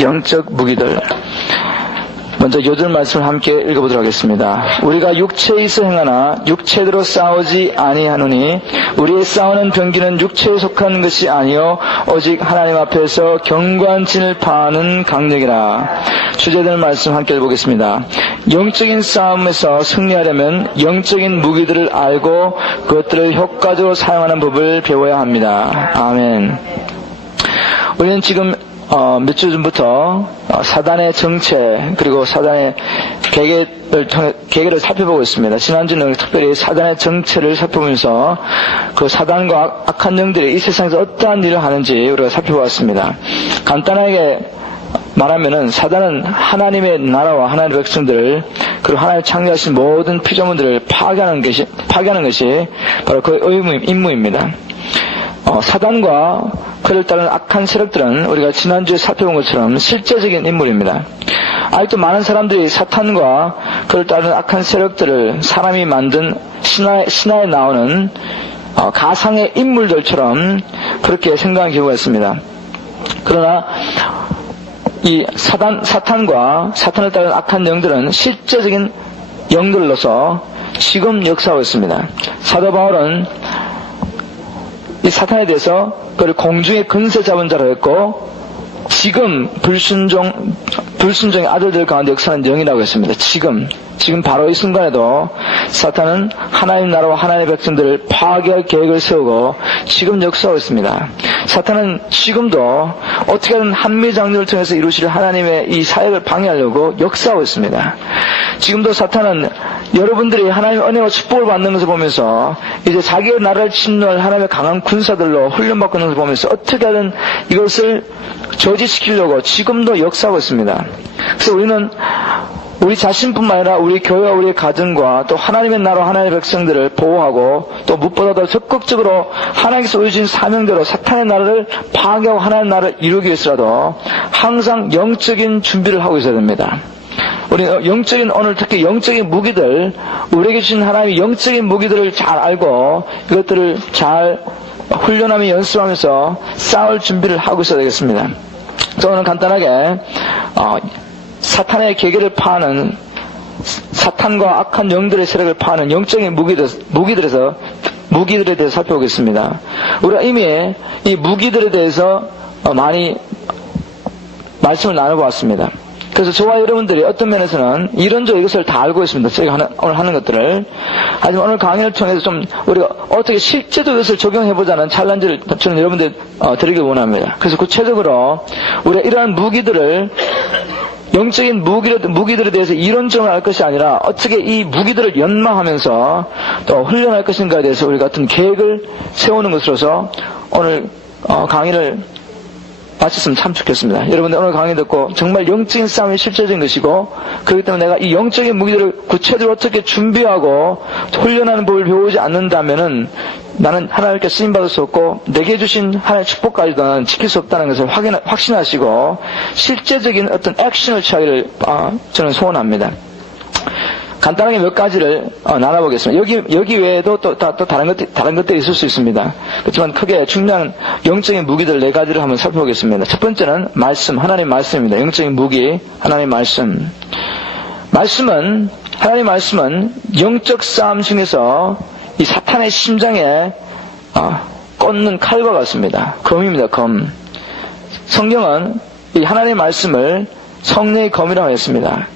영적 무기들. 먼저 요절 말씀을 함께 읽어보도록 하겠습니다. 우리가 육체에 있어 행하나 육체대로 싸우지 아니하노니 우리의 싸우는 병기는 육체에 속한 것이 아니요 오직 하나님 앞에서 경관진을 파하는 강력이라. 주제되는 말씀 함께 읽어보겠습니다. 영적인 싸움에서 승리하려면 영적인 무기들을 알고 그것들을 효과적으로 사용하는 법을 배워야 합니다. 아멘. 우리는 지금 몇 주 전부터 사단의 정체 그리고 사단의 계계를 살펴보고 있습니다. 지난주는 특별히 사단의 정체를 살펴보면서 그 사단과 악한 영들이 이 세상에서 어떠한 일을 하는지 우리가 살펴보았습니다. 간단하게 말하면은 사단은 하나님의 나라와 하나님의 백성들을 그리고 하나님 창조하신 모든 피조물들을 파괴하는 것이 바로 그 임무입니다. 사단과 그를 따르는 악한 세력들은 우리가 지난주에 살펴본 것처럼 실제적인 인물입니다. 아직도 많은 사람들이 사탄과 그를 따르는 악한 세력들을 사람이 만든 신화에 나오는 가상의 인물들처럼 그렇게 생각하는 경우가 있습니다. 그러나 이 사탄과 사탄을 따르는 악한 영들은 실제적인 영들로서 지금 역사하고 있습니다. 사도 바울은 이 사탄에 대해서 그를 공중의 근세 잡은 자로 했고 지금 불순종의 아들들 가운데 역사하는 영이라고 했습니다. 지금 바로 이 순간에도 사탄은 하나님 나라와 하나님의 백성들을 파괴할 계획을 세우고 지금 역사하고 있습니다. 사탄은 지금도 어떻게든 한미장로를 통해서 이루실 하나님의 이 사역을 방해하려고 역사하고 있습니다. 지금도 사탄은 여러분들이 하나님의 은혜와 축복을 받는 것을 보면서 이제 자기의 나라를 침노할 하나님의 강한 군사들로 훈련받고 있는 것을 보면서 어떻게든 이것을 저지시키려고 지금도 역사하고 있습니다. 그래서 우리는 우리 자신뿐만 아니라 우리 교회와 우리 가정과 또 하나님의 나라 하나님의 백성들을 보호하고 또 무엇보다도 적극적으로 하나님께서 주신 사명대로 사탄의 나라를 파괴하고 하나님의 나라를 이루기 위해서라도 항상 영적인 준비를 하고 있어야 됩니다. 우리 오늘 특히 영적인 무기들, 우리에게 주신 하나님의 영적인 무기들을 잘 알고 이것들을 잘 훈련하며 연습하면서 싸울 준비를 하고 있어야 되겠습니다. 저는 간단하게 사탄의 계계를 파는 사탄과 악한 영들의 세력을 파는 영적인 무기들에 대해서 살펴보겠습니다. 우리가 이미 이 무기들에 대해서 많이 말씀을 나눠보았습니다. 그래서 저와 여러분들이 어떤 면에서는 이런저런 이것을 다 알고 있습니다. 저희가 오늘 하는 것들을. 하지만 오늘 강의를 통해서 좀 우리가 어떻게 실제도 이것을 적용해보자는 챌린지를 저는 여러분들 드리길 원합니다. 그래서 구체적으로 우리가 이러한 무기들을 영적인 무기들에 대해서 이론적으로 알 것이 아니라 어떻게 이 무기들을 연마하면서 또 훈련할 것인가에 대해서 우리가 어떤 계획을 세우는 것으로서 오늘 강의를 마쳤으면 참 좋겠습니다. 여러분들 오늘 강의 듣고 정말 영적인 싸움이 실제적인 것이고 그렇기 때문에 내가 이 영적인 무기들을 구체적으로 어떻게 준비하고 훈련하는 법을 배우지 않는다면은 나는 하나님께 쓰임받을 수 없고 내게 주신 하나님의 축복까지도 나는 지킬 수 없다는 것을 확신하시고 실제적인 어떤 액션을 취하기를 저는 소원합니다. 간단하게 몇 가지를 나눠보겠습니다. 여기 외에도 또 다른 것들이 있을 수 있습니다. 그렇지만 크게 중요한 영적인 무기들 4가지를 한번 살펴보겠습니다. 첫 번째는 하나님 말씀입니다. 영적인 무기, 하나님 말씀. 하나님 말씀은 영적 싸움 중에서 이 사탄의 심장에 꽂는 칼과 같습니다. 검입니다. 검. 성경은 이 하나님의 말씀을 성령의 검이라고 했습니다.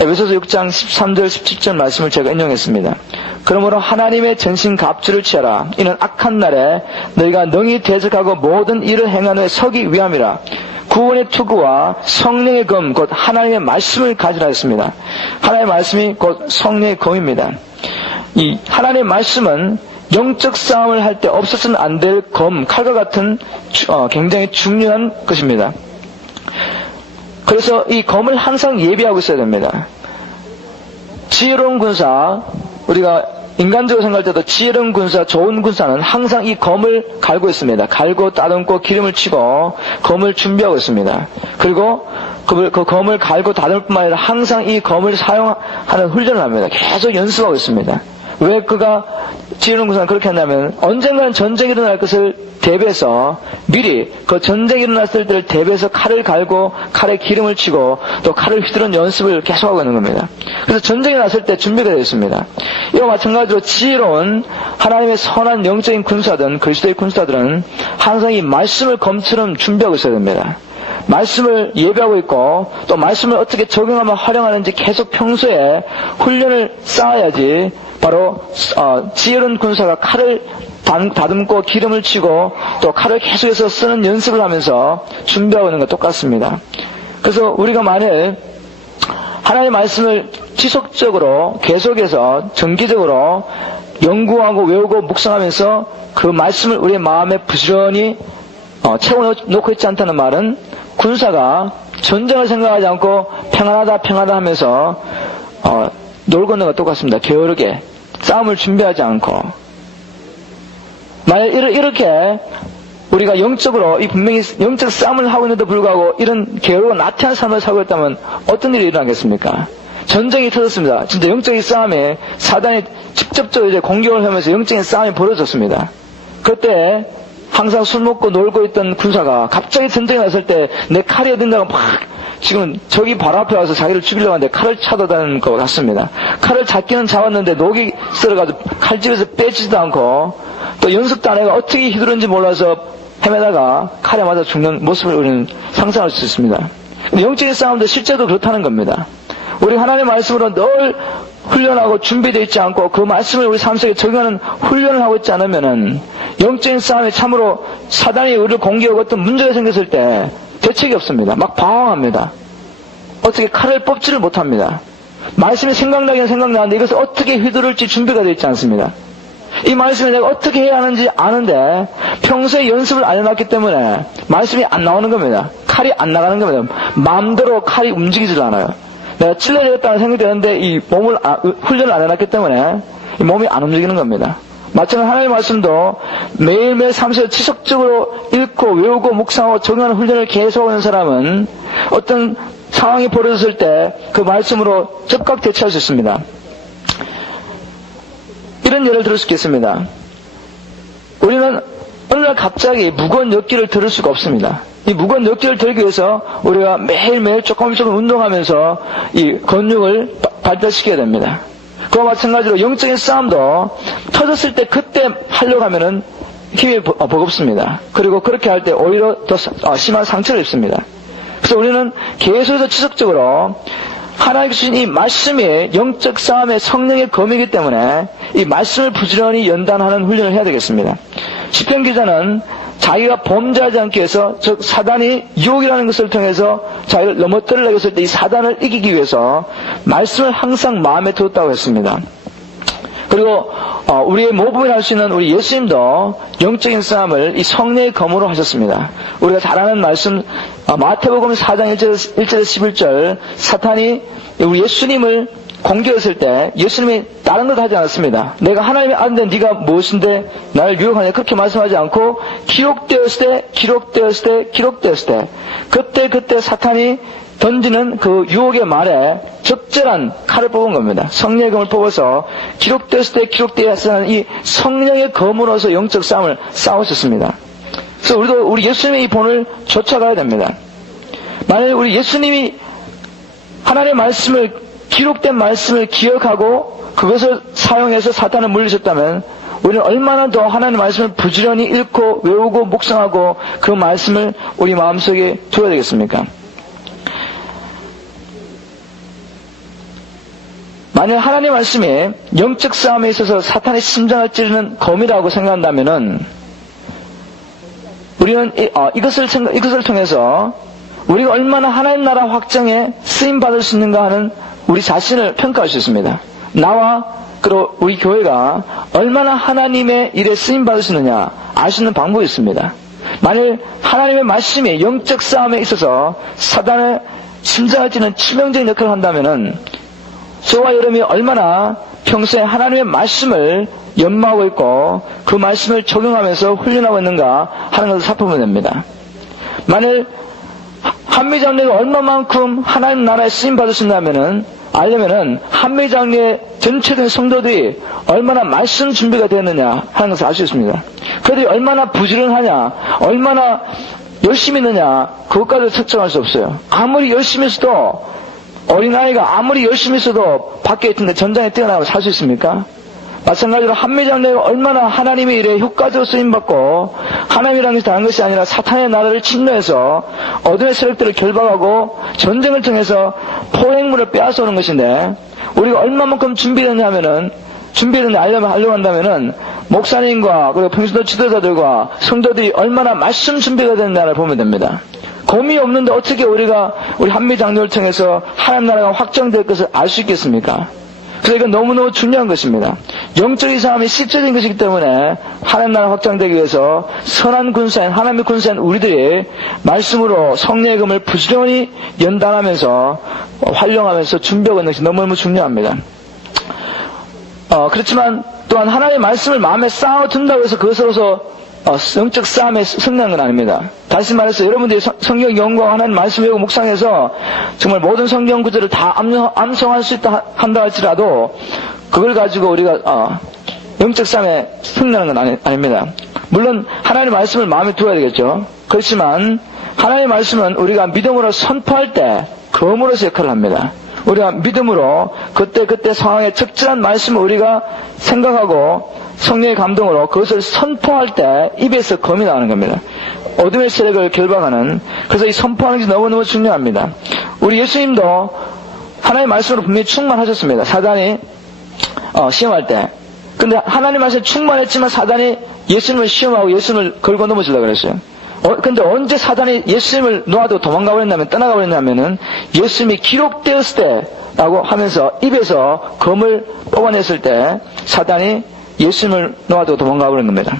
에베소서 6장 13절 17절 말씀을 제가 인용했습니다. 그러므로 하나님의 전신 갑주를 취하라. 이는 악한 날에 너희가 능히 대적하고 모든 일을 행한 후에 서기 위함이라. 구원의 투구와 성령의 검 곧 하나님의 말씀을 가지라 했습니다. 하나님의 말씀이 곧 성령의 검입니다. 이 하나님의 말씀은 영적 싸움을 할 때 없어서는 안 될 검, 칼과 같은 굉장히 중요한 것입니다. 그래서 이 검을 항상 예비하고 있어야 됩니다. 지혜로운 군사, 우리가 인간적으로 생각할 때도 지혜로운 군사, 좋은 군사는 항상 이 검을 갈고 있습니다. 갈고 따듬고 기름을 치고 검을 준비하고 있습니다. 그리고 그 검을 갈고 다듬을 뿐만 아니라 항상 이 검을 사용하는 훈련을 합니다. 계속 연습하고 있습니다. 왜 그가 지혜로운 군사는 그렇게 한다면 언젠가는 전쟁이 일어날 것을 대비해서 미리 그 전쟁이 일어났을 때를 대비해서 칼을 갈고 칼에 기름을 치고 또 칼을 휘두르는 연습을 계속하고 있는 겁니다. 그래서 전쟁이 났을 때 준비가 되어 있습니다. 이와 마찬가지로 지혜로운 하나님의 선한 영적인 군사든 그리스도의 군사들은 항상 이 말씀을 검처럼 준비하고 있어야 됩니다. 말씀을 예배하고 있고 또 말씀을 어떻게 적용하면 활용하는지 계속 평소에 훈련을 쌓아야지 바로 지혜로운 군사가 칼을 다듬고 기름을 치고 또 칼을 계속해서 쓰는 연습을 하면서 준비하고 있는 것 똑같습니다. 그래서 우리가 만일 하나님의 말씀을 지속적으로 계속해서 정기적으로 연구하고 외우고 묵상하면서 그 말씀을 우리의 마음에 부지런히 채워놓고 있지 않다는 말은 군사가 전쟁을 생각하지 않고 평안하다 하면서 놀고 있는 것 똑같습니다. 게으르게 싸움을 준비하지 않고 만약 이렇게 우리가 영적으로 분명히 영적 싸움을 하고 있는데도 불구하고 이런 게으르고 나태한 삶을 살고 있다면 어떤 일이 일어나겠습니까? 전쟁이 터졌습니다. 진짜 영적인 싸움에 사단이 직접적으로 이제 공격을 하면서 영적인 싸움이 벌어졌습니다. 그때 항상 술 먹고 놀고 있던 군사가 갑자기 전쟁이 났을 때 내 칼이 어딘가가 막 지금 저기 바로 앞에 와서 자기를 죽이려고 하는데 칼을 찾아다니는 것 같습니다. 칼을 잡기는 잡았는데 녹이 썰어가지고 칼집에서 빼지도 않고 또 연습도 안 해가 어떻게 휘두르는지 몰라서 헤매다가 칼에 맞아 죽는 모습을 우리는 상상할 수 있습니다. 영적인 싸움도 실제로 그렇다는 겁니다. 우리 하나님의 말씀으로 늘 훈련하고 준비되어 있지 않고 그 말씀을 우리 삶 속에 적용하는 훈련을 하고 있지 않으면은 영적인 싸움에 참으로 사단이 우리를 공격하고 어떤 문제가 생겼을 때 대책이 없습니다. 막 방황합니다. 어떻게 칼을 뽑지를 못합니다. 말씀이 생각나긴 생각나는데 이것을 어떻게 휘두를지 준비가 되어 있지 않습니다. 이 말씀을 내가 어떻게 해야 하는지 아는데 평소에 연습을 안 해놨기 때문에 말씀이 안 나오는 겁니다. 칼이 안 나가는 겁니다. 마음대로 칼이 움직이질 않아요. 내가 찔러야겠다는 생각이 드는데 이 몸을 훈련을 안 해놨기 때문에 이 몸이 안 움직이는 겁니다. 마찬가지로 하나님의 말씀도 매일매일 삶 속에 지속적으로 읽고 외우고 묵상하고 적용하는 훈련을 계속하는 사람은 어떤 상황이 벌어졌을 때 그 말씀으로 즉각 대처할 수 있습니다. 이런 예를 들을 수 있겠습니다. 우리는 어느 날 갑자기 무거운 엿기를 들을 수가 없습니다. 이 무거운 엿기를 들기 위해서 우리가 매일매일 조금씩 운동하면서 이 근육을 발달시켜야 됩니다. 그와 마찬가지로 영적인 싸움도 터졌을 때 그때 하려고 하면은 힘이 버겁습니다. 그리고 그렇게 할 때 오히려 더 심한 상처를 입습니다. 그래서 우리는 계속해서 지속적으로 하나님께 주신 이 말씀이 영적 싸움의 성령의 검이기 때문에 이 말씀을 부지런히 연단하는 훈련을 해야 되겠습니다. 시편 기자는 자기가 범죄하지 않기 위해서 즉 사단이 유혹이라는 것을 통해서 자기를 넘어뜨리려고 했을 때 이 사단을 이기기 위해서 말씀을 항상 마음에 두었다고 했습니다. 그리고 우리의 모범을 할 수 있는 우리 예수님도 영적인 싸움을 이 성령의 검으로 하셨습니다. 우리가 잘 아는 말씀 마태복음 4장 1절에서 11절 사탄이 우리 예수님을 공격했을 때 예수님이 다른 것 하지 않았습니다. 내가 하나님의 아들인데 네가 무엇인데 나를 유혹하냐 그렇게 말씀하지 않고 기록되었을 때 그때 사탄이 던지는 그 유혹의 말에 적절한 칼을 뽑은 겁니다. 성령의 검을 뽑아서 기록되었을 때 이 성령의 검으로서 영적 싸움을 싸우셨습니다. 그래서 우리 예수님의 이 본을 쫓아가야 됩니다. 만약 우리 예수님이 하나님의 말씀을 기록된 말씀을 기억하고 그것을 사용해서 사탄을 물리셨다면 우리는 얼마나 더 하나님의 말씀을 부지런히 읽고 외우고 묵상하고 그 말씀을 우리 마음속에 두어야 되겠습니까? 만약 하나님의 말씀이 영적 싸움에 있어서 사탄의 심장을 찌르는 검이라고 생각한다면은 우리는 이것을 통해서 우리가 얼마나 하나님 나라 확장에 쓰임받을 수 있는가 하는 우리 자신을 평가할 수 있습니다. 나와 그리고 우리 교회가 얼마나 하나님의 일에 쓰임받을 수 있느냐 알 수 있는 방법이 있습니다. 만일 하나님의 말씀이 영적 싸움에 있어서 사단의 심장을 찌는 치명적인 역할을 한다면은 저와 여러분이 얼마나 평소에 하나님의 말씀을 연마하고 있고 그 말씀을 적용하면서 훈련하고 있는가 하는 것을 살펴보면 됩니다. 만일 한미자매가 얼마만큼 하나님 나라에 쓰임받으신다면은 알려면은 한미장로의 전체적인 성도들이 얼마나 말씀 준비가 되었느냐 하는 것을 알 수 있습니다. 그들이 얼마나 부지런하냐, 얼마나 열심히 있느냐, 그것까지 측정할 수 없어요. 아무리 열심히 했어도, 어린아이가 아무리 열심히 했어도 밖에 있는데 전장에 뛰어나가면 살 수 있습니까? 마찬가지로 한미장로가 얼마나 하나님의 일에 효과적으로 쓰임받고, 하나님이라는 것이 다른 것이 아니라 사탄의 나라를 침노해서 어둠의 세력들을 결박하고 전쟁을 통해서 포획물을 빼앗아오는 것인데, 우리가 얼마만큼 준비했냐면은, 하려고 한다면은, 목사님과 그리고 평신도 지도자들과 성도들이 얼마나 말씀 준비가 됐나를 보면 됩니다. 고민이 없는데 어떻게 우리가 우리 한미장로를 통해서 하나님 나라가 확정될 것을 알 수 있겠습니까? 그래서 이건 너무너무 중요한 것입니다. 영적인 삶이 실제적인 것이기 때문에 하나님 나라 확장되기 위해서 선한 군사인, 하나님의 군사인 우리들이 말씀으로 성령의 검을 부지런히 연단하면서 활용하면서 준비하고 있는 것이 너무너무 중요합니다. 그렇지만 또한 하나님의 말씀을 마음에 쌓아둔다고 해서 그것으로서 영적 싸움에 승리하는 건 아닙니다. 다시 말해서 여러분들이 성경 연구와 하나님 말씀 외우고 묵상해서 정말 모든 성경 구절을 다 암송할 수 있다 한다 할지라도 그걸 가지고 우리가 영적 싸움에 승리하는 건 아닙니다. 물론 하나님의 말씀을 마음에 두어야 되겠죠. 그렇지만 하나님의 말씀은 우리가 믿음으로 선포할 때 검으로서 역할을 합니다. 우리가 믿음으로 그때 상황에 적절한 말씀을 우리가 생각하고 성령의 감동으로 그것을 선포할 때 입에서 검이 나오는 겁니다. 어둠의 세력을 결박하는, 그래서 이 선포하는 것이 너무너무 중요합니다. 우리 예수님도 하나님의 말씀으로 분명히 충만하셨습니다. 사단이 시험할 때. 근데 하나님 말씀에 충만했지만 사단이 예수님을 시험하고 예수님을 걸고 넘어지려고 그랬어요. 근데 언제 사단이 예수님을 놓아도 도망가 버렸냐면, 떠나가 버렸냐면은 예수님이 기록되었을 때라고 하면서 입에서 검을 뽑아냈을 때 사단이 예수님을 놓아도 도망가 버린 겁니다.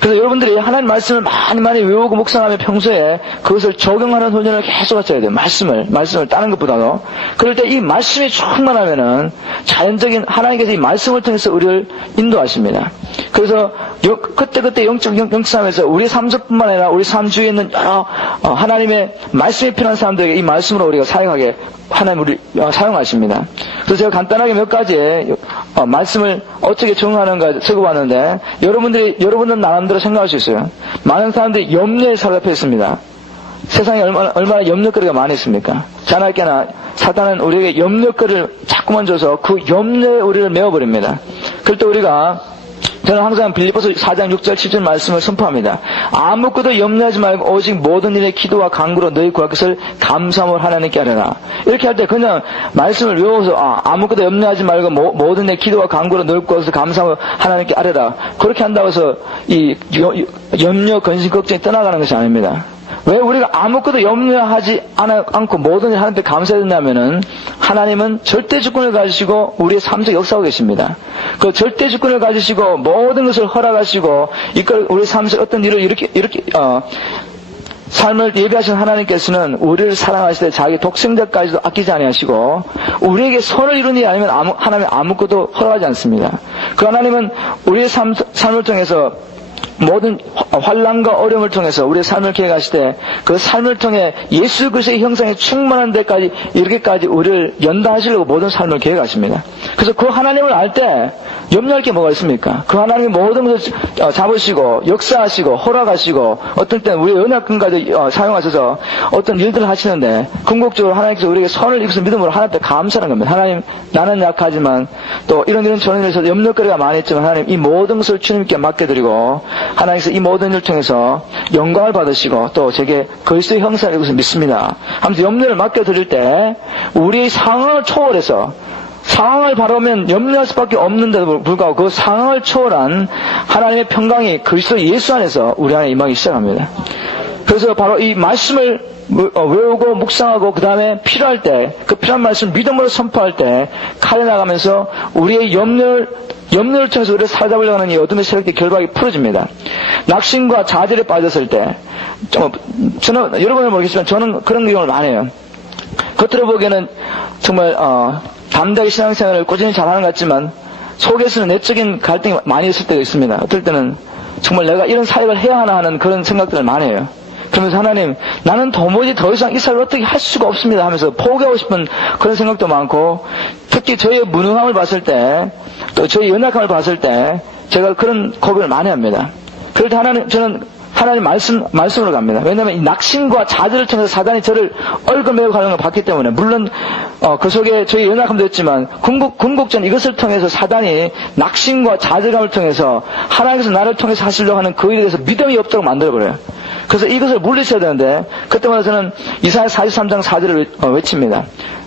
그래서 여러분들이 하나님 말씀을 많이 외우고 묵상하며 평소에 그것을 적용하는 훈련을 계속 하셔야 돼요. 말씀을 다른 것보다도. 그럴 때 이 말씀이 충만하면은 자연적인 하나님께서 이 말씀을 통해서 우리를 인도하십니다. 그래서 그때 영적 삶에서 우리 삶 속뿐만 아니라 우리 삶 주위에 있는 여러 하나님의 말씀이 필요한 사람들에게 이 말씀으로 우리가 사용하게 하나님 우리 사용하십니다. 그래서 제가 간단하게 몇 가지 말씀을 어떻게 적용하는가 적어봤는데 여러분들 나름대로 생각할 수 있어요. 많은 사람들이 염려에 사로잡혀 있습니다. 세상에 얼마나 염려거리가 많이 있습니까? 자나깨나 사탄은 우리에게 염려거리를 자꾸만 줘서 그 염려에 우리를 메워버립니다. 그럴 때 저는 항상 빌립보서 4장 6절 7절 말씀을 선포합니다. 아무것도 염려하지 말고 오직 모든 일에 기도와 간구로 너희 구할 것을 감사함으로 하나님께 하려라. 이렇게 할 때 그냥 말씀을 외워서 아무것도 염려하지 말고 모든 일에 기도와 간구로 너희 구할 것을 감사함으로 하나님께 하려라. 그렇게 한다고 해서 이 염려, 근심, 걱정이 떠나가는 것이 아닙니다. 왜 우리가 아무것도 염려하지 않고 모든 일 하나님께 감사해야 되냐면은 하나님은 절대 주권을 가지시고 우리의 삶 속에 역사하고 계십니다. 그 절대 주권을 가지시고 모든 것을 허락하시고 이걸 우리 삶 속에 어떤 일을 이렇게 삶을 예비하신 하나님께서는 우리를 사랑하실 때 자기 독생자까지도 아끼지 아니하시고 우리에게 선을 이루니 아니면 하나님 아무것도 허락하지 않습니다. 그 하나님은 우리의 삶을 통해서 모든 환난과 어려움을 통해서 우리의 삶을 계획하실 때 그 삶을 통해 예수 그리스도의 형상에 충만한 데까지 이렇게까지 우리를 연다하시려고 모든 삶을 계획하십니다. 그래서 그 하나님을 알 때 염려할 게 뭐가 있습니까? 그 하나님이 모든 것을 잡으시고 역사하시고 허락하시고 어떤 때는 우리의 연약함까지 사용하셔서 어떤 일들을 하시는데 궁극적으로 하나님께서 우리에게 선을 입으신 믿음으로 하나님께 감사하는 겁니다. 하나님, 나는 약하지만 또 이런 저런 일에서 염려거리가 많이 있지만 하나님 이 모든 것을 주님께 맡겨드리고 하나님께서 이 모든 일을 통해서 영광을 받으시고 또 제게 그리스도의 형상을 입으신 믿습니다. 하면서 염려를 맡겨드릴 때 우리의 상황을 초월해서 상황을 바라보면 염려할 수밖에 없는데도 불구하고 그 상황을 초월한 하나님의 평강이 그리스도 예수 안에서 우리 안에 임하기 시작합니다. 그래서 바로 이 말씀을 외우고 묵상하고 그 다음에 필요할 때 그 필요한 말씀을 믿음으로 선포할 때 칼에 나가면서 우리의 염려를 통해서 우리를 사로잡으려고 하는 이 어둠의 세력의 결박이 풀어집니다. 낙심과 좌절에 빠졌을 때 저는 여러분은 모르겠지만 저는 그런 경험을 많이 해요. 겉으로 보기에는 정말 담대하게 신앙생활을 꾸준히 잘하는 것 같지만 속에서는 내적인 갈등이 많이 있을 때가 있습니다. 어떨 때는 정말 내가 이런 사역을 해야 하나 하는 그런 생각들을 많이 해요. 그러면서 하나님, 나는 도무지 더 이상 이 삶을 어떻게 할 수가 없습니다 하면서 포기하고 싶은 그런 생각도 많고, 특히 저의 무능함을 봤을 때, 또 저의 연약함을 봤을 때 제가 그런 고백을 많이 합니다. 그럴 때 저는 하나님 말씀으로 갑니다. 왜냐하면 이 낙심과 좌절을 통해서 사단이 저를 얽어매고 가는 걸 봤기 때문에, 물론 그 속에 저희 연약함도 있지만 궁극전 이것을 통해서 사단이 낙심과 좌절감을 통해서 하나님께서 나를 통해서 하시려고 하는 그 일에 대해서 믿음이 없도록 만들어버려요. 그래서 이것을 물리쳐야 되는데, 그때마다 저는 이사야 43장 4절을 외칩니다.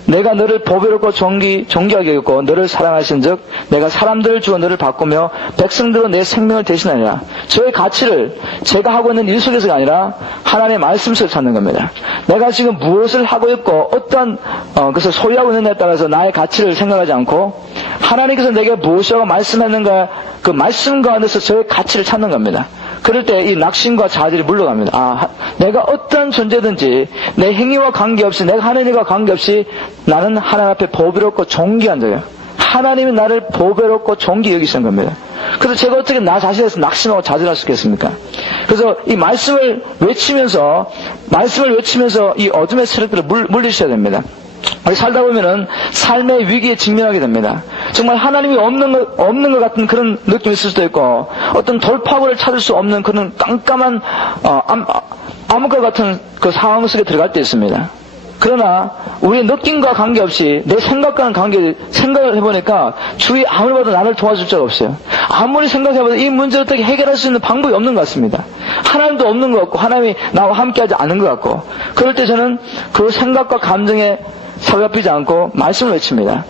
내가 너를 보배롭고 존귀하게 여겼고 너를 사랑하신즉 내가 사람들을 주어 너를 바꾸며 백성들로 내 생명을 대신하리라. 저의 가치를 제가 하고 있는 일 속에서가 아니라 하나님의 말씀 속에서 찾는 겁니다. 내가 지금 무엇을 하고 있고 어떠한 것을 소유하고 있느냐에 따라서 나의 가치를 생각하지 않고 하나님께서 내게 무엇이라고 말씀했는가, 그 말씀 가운데서 저의 가치를 찾는 겁니다. 그럴 때 이 낙심과 좌절이 물러갑니다. 내가 어떤 존재든지 내 행위와 관계없이, 내가 하는 일과 관계없이 나는 하나님 앞에 보배롭고 존귀한 자예요. 하나님이 나를 보배롭고 존귀 여기시는 겁니다. 그래서 제가 어떻게 나 자신에서 낙심하고 좌절할 수 있겠습니까? 그래서 이 말씀을 외치면서 이 어둠의 세력들을 물리셔야 됩니다. 살다 보면은 삶의 위기에 직면하게 됩니다. 정말 하나님이 없는 것 같은 그런 느낌이 있을 수도 있고, 어떤 돌파구를 찾을 수 없는 그런 깜깜한, 암흑과 같은 그 상황 속에 들어갈 때 있습니다. 그러나, 우리의 느낌과 관계없이 내 생각과는 생각을 해보니까 주위 아무리 봐도 나를 도와줄 자가 없어요. 아무리 생각해봐도 이 문제를 어떻게 해결할 수 있는 방법이 없는 것 같습니다. 하나님도 없는 것 같고, 하나님이 나와 함께하지 않은 것 같고, 그럴 때 저는 그 생각과 감정에 사로잡히지 않고 말씀을 외칩니다.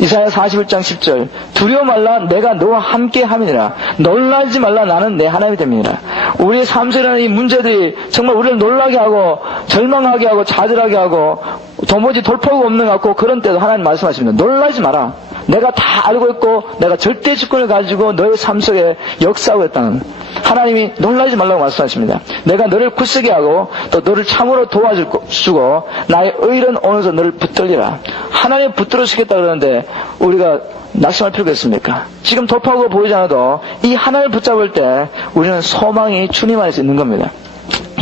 이사야 41장 10절, 두려워 말라 내가 너와 함께 함이니라. 놀라지 말라 나는 내 하나님이 됨이니라. 우리의 삶 속에 일어나는 이 문제들이 정말 우리를 놀라게 하고 절망하게 하고 좌절하게 하고 도무지 돌파구가 없는 것 같고, 그런 때도 하나님 말씀하십니다. 놀라지 마라. 내가 다 알고 있고 내가 절대 주권을 가지고 너의 삶 속에 역사하고 있다는, 하나님이 놀라지 말라고 말씀하십니다. 내가 너를 굳세게 하고 또 너를 참으로 도와주고 나의 의는 오늘서 너를 붙들리라. 하나님이 붙들어주겠다 그러는데 우리가 낙심할 필요가 있습니까? 지금 돌파구가 보이지 않아도 이 하나님을 붙잡을 때 우리는 소망이 주님 안에서 있는 겁니다.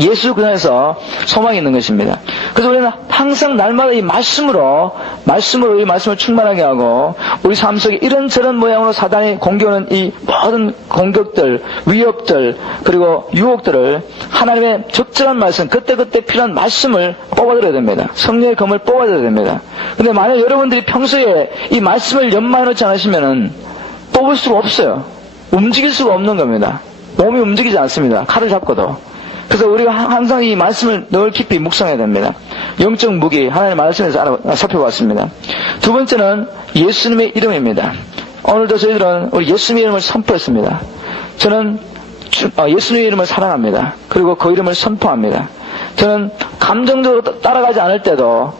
예수 그 안에서 소망이 있는 것입니다. 그래서 우리는 항상 날마다 이 말씀으로 이 말씀을 충만하게 하고, 우리 삶 속에 이런저런 모양으로 사단이 공격하는 이 모든 공격들, 위협들, 그리고 유혹들을 하나님의 적절한 말씀, 그때그때 필요한 말씀을 뽑아들여야 됩니다. 성령의 검을 뽑아들여야 됩니다. 근데 만약 여러분들이 평소에 이 말씀을 연마해 놓지 않으시면은 뽑을 수가 없어요. 움직일 수가 없는 겁니다. 몸이 움직이지 않습니다. 칼을 잡고도. 그래서 우리가 항상 이 말씀을 늘 깊이 묵상해야 됩니다. 영적 무기, 하나님의 말씀에서 살펴봤습니다. 두 번째는 예수님의 이름입니다. 오늘도 저희들은 우리 예수님의 이름을 선포했습니다. 저는 예수님의 이름을 사랑합니다. 그리고 그 이름을 선포합니다. 저는 감정적으로 따라가지 않을 때도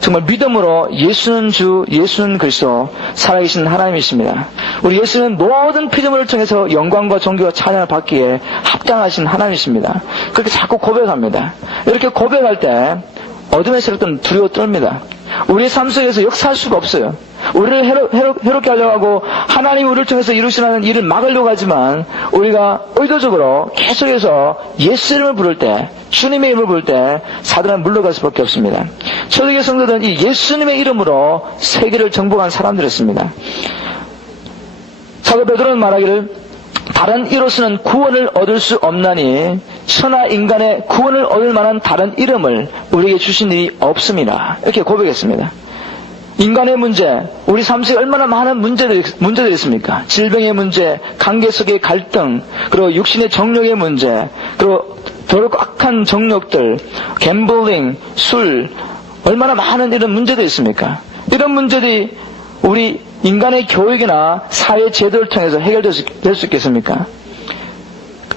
정말 믿음으로 예수는 주, 예수는 그리스도, 살아계신 하나님이십니다. 우리 예수는 모든 피조물을 통해서 영광과 존귀와 찬양을 받기에 합당하신 하나님이십니다. 그렇게 자꾸 고백합니다. 이렇게 고백할 때 어둠의 세력들은 두려워 떨립니다. 우리의 삶 속에서 역사할 수가 없어요. 우리를 해롭게 하려고 하고 하나님이 우리를 통해서 이루시는 일을 막으려고 하지만, 우리가 의도적으로 계속해서 예수 이름을 부를 때, 주님의 이름을 부를 때 사단은 물러갈 수밖에 없습니다. 초대교회 성도들은 이 예수님의 이름으로 세계를 정복한 사람들이었습니다. 사도 베드로는 말하기를, 다른 이로서는 구원을 얻을 수 없나니 천하 인간의 구원을 얻을 만한 다른 이름을 우리에게 주신 일이 없습니다. 이렇게 고백했습니다. 인간의 문제, 우리 삶 속에 얼마나 많은 문제들이 있습니까? 질병의 문제, 관계 속의 갈등, 그리고 육신의 정욕의 문제, 그리고 더럽고 악한 정욕들, 갬블링, 술, 얼마나 많은 이런 문제들이 있습니까? 이런 문제들이 우리 인간의 교육이나 사회 제도를 통해서 해결될 수 있겠습니까?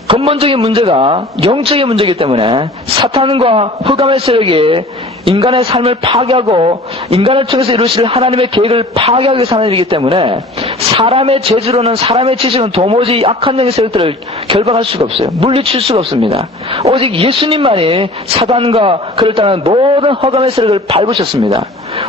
근본적인 문제가 영적인 문제이기 때문에 사탄과 흑암의 세력이 인간의 삶을 파괴하고 인간을 통해서 이루실 하나님의 계획을 파괴하기 위해서 하는 일이기 때문에 사람의 재주로는, 사람의 지식은 도무지 악한 영의 세력들을 결박할 수가 없어요. 물리칠 수가 없습니다. 오직 예수님만이 사단과 그를 따르는 모든 허감의 세력을 밟으셨습니다.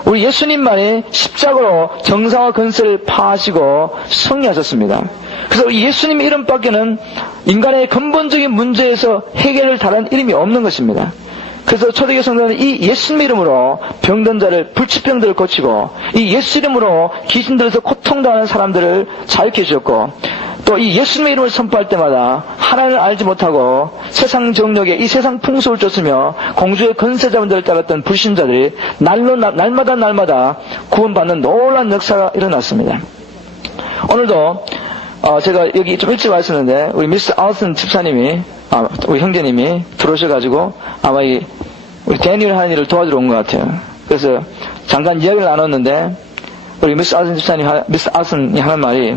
우리 예수님만이 십자가로 정사와 건설을 파하시고 승리하셨습니다. 그래서 예수님의 이름밖에는 인간의 근본적인 문제에서 해결을 다른 이름이 없는 것입니다. 그래서 초대교회 성도는 이 예수님의 이름으로 병든 자를, 불치병들을 고치고, 이 예수 이름으로 귀신들에서 고통당하는 사람들을 자유케 해주셨고, 또 이 예수님의 이름을 선포할 때마다 하나님을 알지 못하고 세상 정력에 이 세상 풍속을 쫓으며 공주의 건세자분들을 따랐던 불신자들이 날마다 구원받는 놀라운 역사가 일어났습니다. 오늘도 제가 여기 좀 일찍 와 있었는데 우리 미스 알슨 집사님이, 우리 형제님이 들어오셔가지고 아마 우리 데니얼 하는 일을 도와주러 온 것 같아요. 그래서 잠깐 이야기를 나눴는데 우리 미스 알슨 집사님, 미스 알슨이 하는 말이,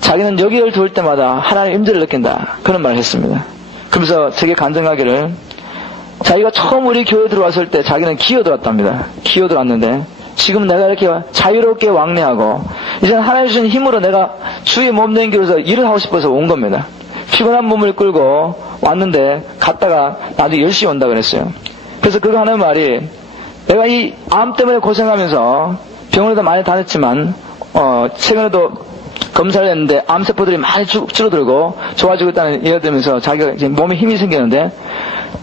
자기는 여기를 들어올 때마다 하나님의 임재를 느낀다, 그런 말을 했습니다. 그러면서 되게 간증하기를, 자기가 처음 우리 교회 들어왔을 때 자기는 기어들었답니다. 기어들었는데 지금 내가 이렇게 자유롭게 왕래하고 이제는 하나님 주신 힘으로 내가 주의 몸 된 길에서 일을 하고 싶어서 온 겁니다. 피곤한 몸을 끌고 왔는데 갔다가 나중에 10시에 온다 그랬어요. 그래서 그거 하는 말이, 내가 이 암 때문에 고생하면서 병원에도 많이 다녔지만 최근에도 검사를 했는데 암세포들이 많이 줄어들고 좋아지고 있다는 얘기가 들으면서 자기가 이제 몸에 힘이 생기는데,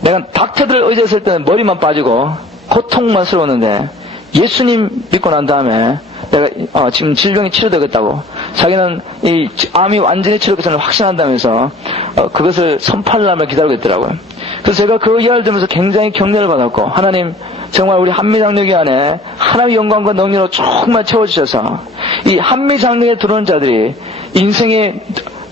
내가 닥터들을 의지했을 때는 머리만 빠지고 고통만 스러웠는데 예수님 믿고 난 다음에 내가 지금 질병이 치료되겠다고, 자기는 이 암이 완전히 치료되겠다는 확신한다면서 그것을 선포할 날을 기다리고 있더라고요. 그래서 제가 그 이야기를 들으면서 굉장히 격려를 받았고, 하나님 정말 우리 한미장로교 안에 하나님의 영광과 능력으로 정말 채워주셔서 이 한미장로에 들어오는 자들이 인생의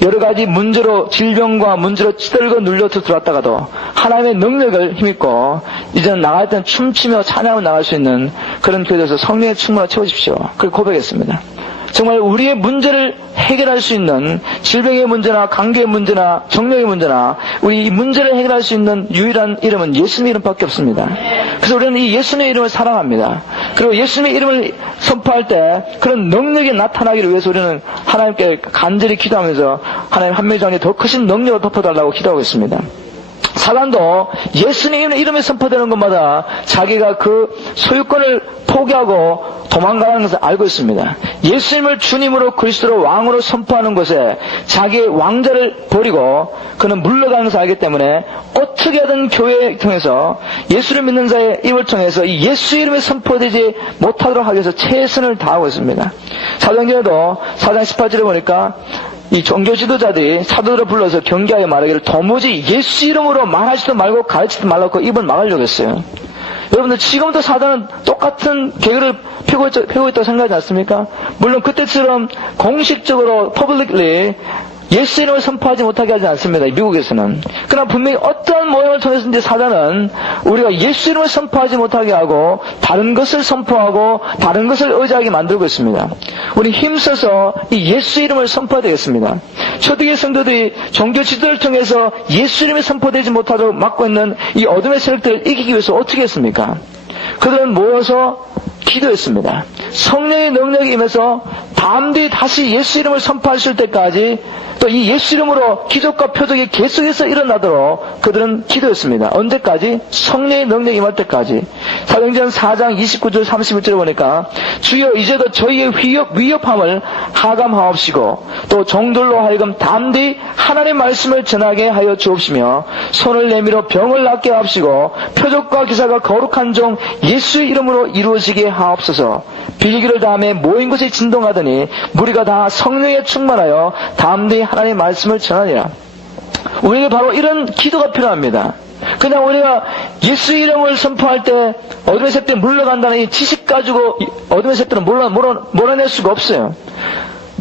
여러 가지 문제로, 질병과 문제로 찌들고 눌려 들어왔다가도 하나님의 능력을 힘입고 이제는 나갈 때는 춤추며 찬양하며 나갈 수 있는 그런 교회에서 성령의 충만을 채워주십시오. 그렇게 고백했습니다. 정말 우리의 문제를 해결할 수 있는, 질병의 문제나 관계의 문제나 정력의 문제나 우리 이 문제를 해결할 수 있는 유일한 이름은 예수님의 이름밖에 없습니다. 그래서 우리는 이 예수님의 이름을 사랑합니다. 그리고 예수님의 이름을 선포할 때 그런 능력이 나타나기를 위해서 우리는 하나님께 간절히 기도하면서 하나님 한미장에 더 크신 능력을 덮어달라고 기도하고 있습니다. 사단도 예수님의 이름이 선포되는 것마다 자기가 그 소유권을 포기하고 도망가는 것을 알고 있습니다. 예수님을 주님으로 그리스도로 왕으로 선포하는 것에 자기의 왕자를 버리고 그는 물러가는 것을 알기 때문에 어떻게든 교회를 통해서 예수를 믿는 자의 입을 통해서 이 예수 이름이 선포되지 못하도록 하기 위해서 최선을 다하고 있습니다. 사도행전에도 4장 18절에 보니까 이 종교 지도자들이 사도들을 불러서 경계하여 말하기를, 도무지 예수 이름으로 말하지도 말고 가르치지도 말라고 입을 막으려고 했어요. 여러분들 지금도 사단은 똑같은 계획을 펴고 있다고 생각하지 않습니까? 물론 그때처럼 공식적으로 publicly 예수 이름을 선포하지 못하게 하지 않습니다. 미국에서는. 그러나 분명히 어떠한 모양을 통해서든지 사단은 우리가 예수 이름을 선포하지 못하게 하고 다른 것을 선포하고 다른 것을 의지하게 만들고 있습니다. 우리 힘써서 이 예수 이름을 선포해야 되겠습니다. 초대교회 성도들이 종교 지도를 통해서 예수 이름이 선포되지 못하도록 막고 있는 이 어둠의 세력들을 이기기 위해서 어떻게 했습니까? 그들은 모여서 기도했습니다. 성령의 능력이 임해서 담대히 다시 예수 이름을 선포하실 때까지, 또 이 예수 이름으로 기적과 표적이 계속해서 일어나도록 그들은 기도했습니다. 언제까지? 성령의 능력이 임할 때까지. 사도행전 4장 29절 31절에 보니까, 주여 이제도 저희의 위협함을 하감하옵시고 또 종들로 하여금 담대히 하나님의 말씀을 전하게 하여 주옵시며 손을 내밀어 병을 낫게 하옵시고 표적과 기사가 거룩한 종 예수의 이름으로 이루어지게 하옵소서. 빌기를 다음에 모인 곳이 진동하더니 무리가 다 성령에 충만하여 담대히 하나님의 말씀을 전하니라. 우리에게 바로 이런 기도가 필요합니다. 그냥 우리가 예수 이름을 선포할 때 어둠의 세력들이 물러간다는 이 지식 가지고 어둠의 세력들은 몰아낼 수가 없어요.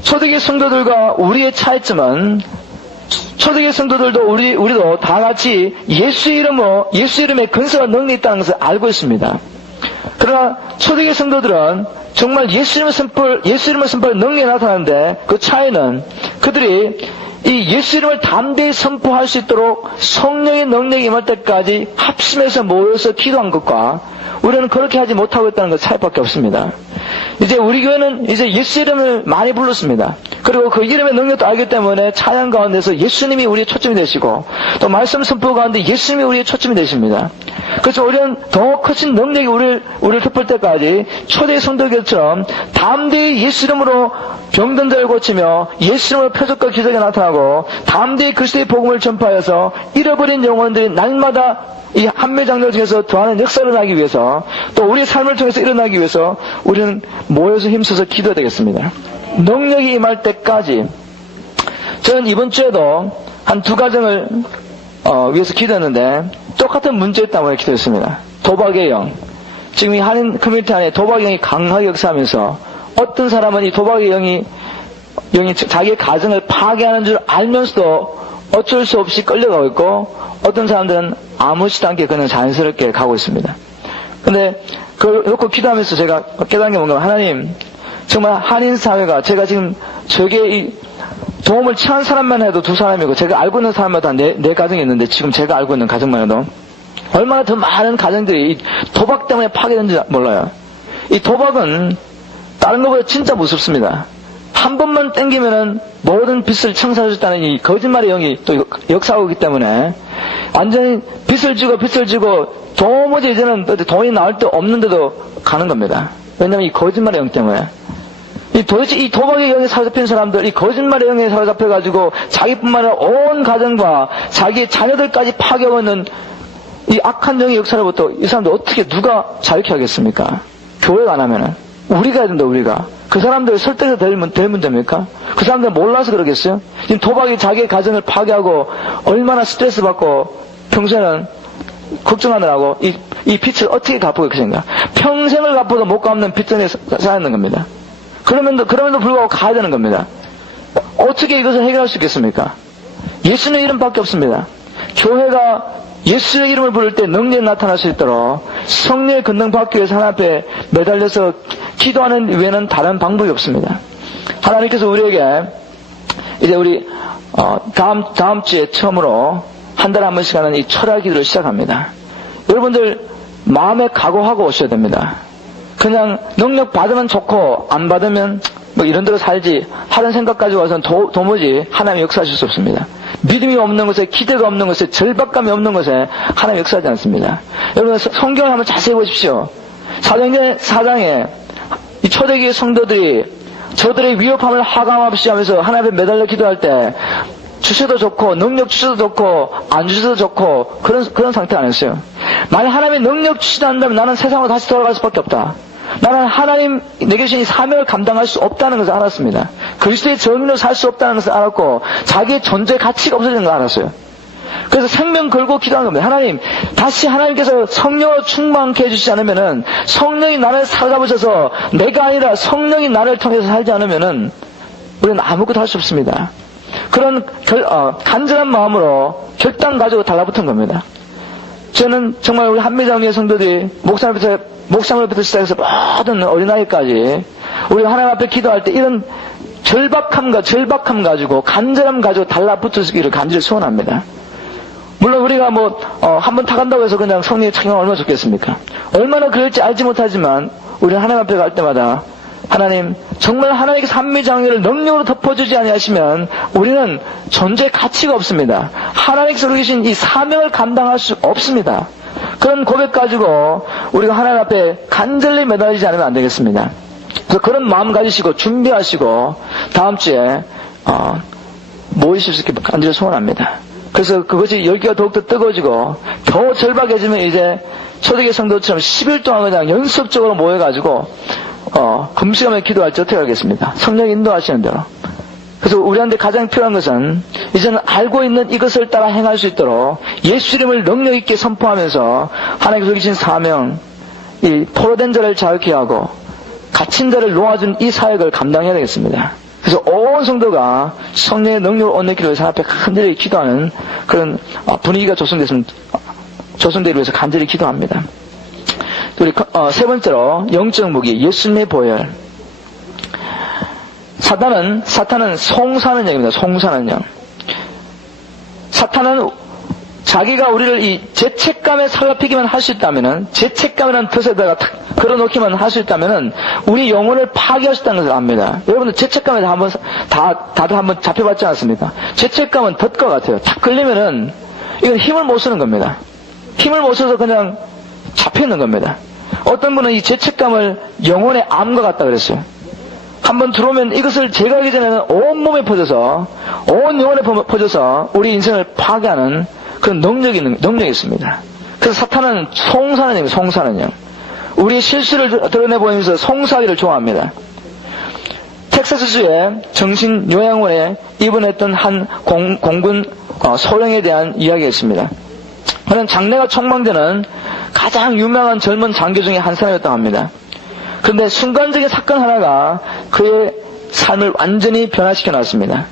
초대교회 성도들과 우리의 차이점은, 초대교회 성도들도 우리도 다 같이 예수 이름의 근세와 능력이 있다는 것을 알고 있습니다. 그러나 초대교회 성도들은 정말 예수 이름을 선포할 능력이 나타나는데, 그 차이는 그들이 이 예수 이름을 담대히 선포할 수 있도록 성령의 능력이 임할 때까지 합심해서 모여서 기도한 것과 우리는 그렇게 하지 못하고 있다는 것 차이밖에 없습니다. 이제 우리 교회는 이제 예수 이름을 많이 불렀습니다. 그리고 그 이름의 능력도 알기 때문에 찬양 가운데서 예수님이 우리의 초점이 되시고 또 말씀 선포 가운데 예수님이 우리의 초점이 되십니다. 그래서 우리는 더 크신 능력이 우리를 덮을 때까지 초대 성도들처럼 담대히 예수 이름으로 병든 자를 고치며 예수 이름으로 표적과 기적이 나타나고 담대히 그리스도의 복음을 전파하여서 잃어버린 영혼들이 날마다 이 한매장로 중에서 더하는 역사를 하기 위해서 또 우리의 삶을 통해서 일어나기 위해서 우리는 모여서 힘써서 기도해야 되겠습니다. 능력이 임할 때까지 저는 이번 주에도 한 2가정을 위해서 기도했는데 똑같은 문제 때문에 기도했습니다. 도박의 영. 지금 이 한인 커뮤니티 안에 도박의 영이 강하게 역사하면서 어떤 사람은 이 도박의 영이 자기의 가정을 파괴하는 줄 알면서도 어쩔 수 없이 끌려가고 있고 어떤 사람들은 아무렇지도 않게 그냥 자연스럽게 가고 있습니다. 근데 그걸 놓고 기도하면서 제가 깨달은 게 뭔가 하나님 정말 한인 사회가 제가 지금 저게 이 도움을 취한 사람만 해도 2사람이고 제가 알고 있는 사람마다 4 가정이 있는데 지금 제가 알고 있는 가정만 해도 얼마나 더 많은 가정들이 이 도박 때문에 파괴된지 몰라요. 이 도박은 다른 것보다 진짜 무섭습니다. 한 번만 땡기면은 모든 빚을 청산해줬다는 이 거짓말의 영이 또 역사하고 있기 때문에 완전히 빚을 지고 도무지 이제는 돈이 나올 데 없는데도 가는 겁니다. 왜냐면 이 거짓말의 영 때문에. 도대체 이 도박의 영에 사로잡힌 사람들, 이 거짓말의 영에 사로잡혀가지고 자기뿐만 아니라 온 가정과 자기의 자녀들까지 파괴하고 있는 이 악한 영의 역사로부터 이 사람들 어떻게 누가 자유케 하겠습니까? 교회가 안 하면은. 우리가 해야 된다, 우리가. 그 사람들 설득해서 될 문제입니까? 그 사람들 몰라서 그러겠어요? 지금 도박이 자기의 가정을 파괴하고 얼마나 스트레스 받고 평소에는 걱정하느라고 이 빚을 어떻게 갚고 있겠습니까? 평생을 갚아도 못 갚는 빚전에 쌓여 있는 겁니다. 그럼에도 불구하고 가야 되는 겁니다. 어떻게 이것을 해결할 수 있겠습니까? 예수의 이름밖에 없습니다. 교회가 예수의 이름을 부를 때 능력이 나타날 수 있도록 성령의 권능 받기 위해서 하나님 앞에 매달려서 기도하는 외에는 다른 방법이 없습니다. 하나님께서 우리에게 이제 우리 다음 주에 처음으로 한 달에 한 번씩 하는 이 철학 기도를 시작합니다. 여러분들 마음에 각오하고 오셔야 됩니다. 그냥 능력 받으면 좋고 안 받으면 뭐 이런 대로 살지 하는 생각 가지고 와서는 도무지 하나님이 역사하실 수 없습니다. 믿음이 없는 것에, 기대가 없는 것에, 절박감이 없는 것에 하나님이 역사하지 않습니다. 여러분 성경을 한번 자세히 보십시오. 사도행전 4장에 이 초대교회 성도들이 저들의 위협함을 하강 없이 하면서 하나님 앞에 매달려 기도할 때 주셔도 좋고 능력 주셔도 좋고 안 주셔도 좋고 그런 상태가 아니었어요. 만약 하나님의 능력 주시다 한다면 나는 세상으로 다시 돌아갈 수밖에 없다. 나는 하나님 내게 주신 이 사명을 감당할 수 없다는 것을 알았습니다. 그리스도의 정의로 살 수 없다는 것을 알았고 자기의 존재 가치가 없어지는 걸 알았어요. 그래서 생명 걸고 기도하는 겁니다. 하나님 다시 하나님께서 성령으로 충만케 해주시지 않으면은 성령이 나를 사로잡으셔서 내가 아니라 성령이 나를 통해서 살지 않으면은 우리는 아무것도 할 수 없습니다. 그런 간절한 마음으로 결단 가지고 달라붙은 겁니다. 저는 정말 우리 한미장로의 성도들이 목사님부터 시작해서 모든 어린아이까지 우리 하나님 앞에 기도할 때 이런 절박함 가지고 간절함 가지고 달라붙으시기를 간절히 소원합니다. 물론 우리가 한번 타간다고 해서 그냥 성령의 착용하면 얼마나 좋겠습니까? 얼마나 그럴지 알지 못하지만 우리는 하나님 앞에 갈 때마다 하나님 정말 하나님께서 한미장로를 능력으로 덮어주지 아니하시면 우리는 존재 가치가 없습니다. 하나님께서 주신 이 사명을 감당할 수 없습니다. 그런 고백 가지고 우리가 하나님 앞에 간절히 매달리지 않으면 안 되겠습니다. 그래서 그런 마음 가지시고 준비하시고 다음 주에 모이실 수 있게 간절히 소원합니다. 그래서 그것이 열기가 더욱더 뜨거워지고 더 절박해지면 이제 초대교회 성도처럼 10일 동안 그냥 연속적으로 모여가지고 금식하며 기도할지 어떻게 하겠습니까? 성령이 인도하시는 대로. 그래서 우리한테 가장 필요한 것은 이제는 알고 있는 이것을 따라 행할 수 있도록 예수 이름을 능력 있게 선포하면서 하나님께서 주신 사명, 이 포로된 자를 자유케 하고 갇힌 자를 놓아준 이 사역을 감당해야 되겠습니다. 그래서 온 성도가 성령의 능력을 얻기를 위해서 앞에 간절히 기도하는 그런 분위기가 조성되기 위해서 간절히 기도합니다. 우리 세 번째로 영적 무기 예수님의 보혈. 사탄은 송사하는 영입니다. 송사하는 영. 사탄은 자기가 우리를 이 죄책감에 사로잡히기만 할 수 있다면은, 죄책감이라는 덫에다가 탁 걸어놓기만 할 수 있다면은, 우리 영혼을 파괴하셨다는 것을 압니다. 여러분들 죄책감에 다들 한번 잡혀봤지 않습니까? 죄책감은 덫과 같아요. 탁 걸리면은, 이건 힘을 못 쓰는 겁니다. 힘을 못 써서 그냥 잡혀있는 겁니다. 어떤 분은 이 죄책감을 영혼의 암과 같다 그랬어요. 한번 들어오면 이것을 제거하기 전에는 온몸에 퍼져서, 온 영혼에 퍼져서 우리 인생을 파괴하는 그런 능력이 있습니다. 그래서 사탄은 송사는요. 우리의 실수를 드러내보면서 송사하기를 좋아합니다. 텍사스주의 정신요양원에 입원했던 한 공군 소령에 대한 이야기가 있습니다. 그는 장래가 촉망되는 가장 유명한 젊은 장교 중에 한 사람이었다고 합니다. 그런데 순간적인 사건 하나가 그의 삶을 완전히 변화시켜 놨습니다.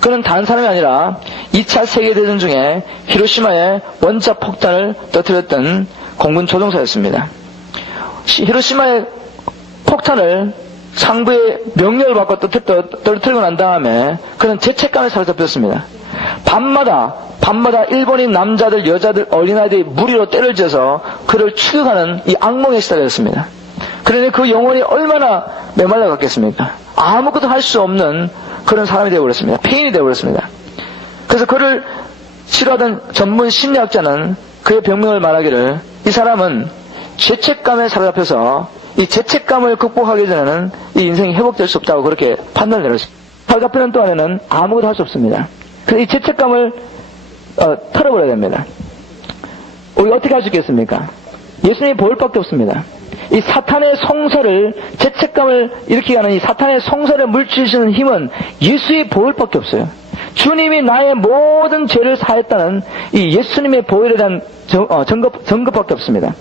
그는 다른 사람이 아니라 2차 세계대전 중에 히로시마에 원자 폭탄을 터뜨렸던 공군 조종사였습니다. 히로시마의 폭탄을 상부의 명령을 받고 떨어뜨리고 난 다음에 그는 죄책감에 사로잡혔습니다. 밤마다 일본인 남자들, 여자들, 어린아이들이 무리로 때를 져서 그를 추격하는 이 악몽에 시달렸습니다. 그러니 그 영혼이 얼마나 메말라 갔겠습니까? 아무것도 할 수 없는 그런 사람이 되어버렸습니다. 폐인이 되어버렸습니다. 그래서 그를 치료하던 전문 심리학자는 그의 병명을 말하기를, 이 사람은 죄책감에 사로잡혀서 이 죄책감을 극복하기 전에는 이 인생이 회복될 수 없다고 그렇게 판단을 내렸습니다. 사로잡히는 동안에는 아무것도 할 수 없습니다. 그래서 이 죄책감을 털어버려야 됩니다. 우리 어떻게 할 수 있겠습니까? 예수님이 보일 밖에 없습니다. 이 사탄의 송사를, 죄책감을 일으키게 하는 이 사탄의 송사를 물리치시는 힘은 예수의 보혈 밖에 없어요. 주님이 나의 모든 죄를 사했다는 이 예수님의 보혈에 대한 증거밖에 없습니다.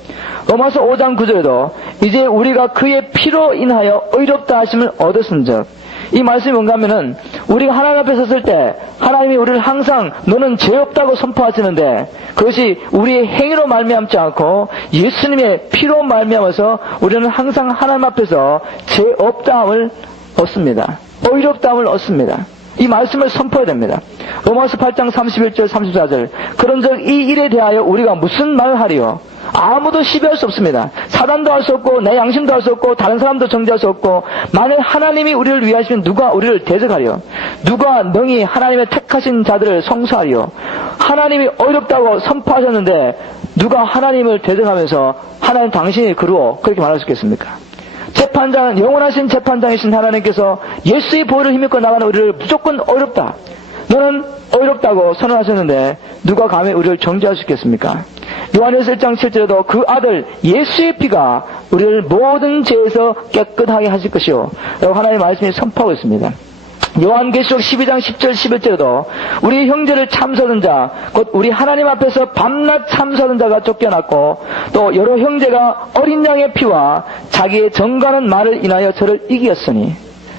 로마서 5장 9절에도 이제 우리가 그의 피로 인하여 의롭다 하심을 얻었은즉, 이 말씀이 뭔가 하면은 우리가 하나님 앞에 섰을 때 하나님이 우리를 항상 너는 죄 없다고 선포하시는데, 그것이 우리의 행위로 말미암지 않고 예수님의 피로 말미암아서 우리는 항상 하나님 앞에서 죄 없다함을 얻습니다. 의롭다함을 얻습니다. 이 말씀을 선포해야 됩니다. 로마서 8장 31절 34절 그런즉 이 일에 대하여 우리가 무슨 말을 하리요? 아무도 시비할 수 없습니다. 사단도 할 수 없고 내 양심도 할 수 없고 다른 사람도 정죄할 수 없고, 만일 하나님이 우리를 위하시면 누가 우리를 대적하리요? 누가 능히 하나님의 택하신 자들을 성수하리요? 하나님이 어렵다고 선포하셨는데 누가 하나님을 대적하면서 하나님 당신이 그루어 그렇게 말할 수 있겠습니까? 재판장은 영원하신 재판장이신 하나님께서 예수의 보혈을 힘입고 나가는 우리를 무조건 어렵다, 너는 어렵다고 선언하셨는데 누가 감히 우리를 정죄할 수 있겠습니까? 요한일서 1장 7절에도 그 아들 예수의 피가 우리를 모든 죄에서 깨끗하게 하실 것이요 라고 하나님의 말씀이 선포하고 있습니다. 요한계시록 12장 10절 11절에도 우리 형제를 참소하던 자, 곧 우리 하나님 앞에서 밤낮 참소하던 자가 쫓겨났고, 또 여러 형제가 어린 양의 피와 자기의 정가는 말을 인하여 저를 이기었으니,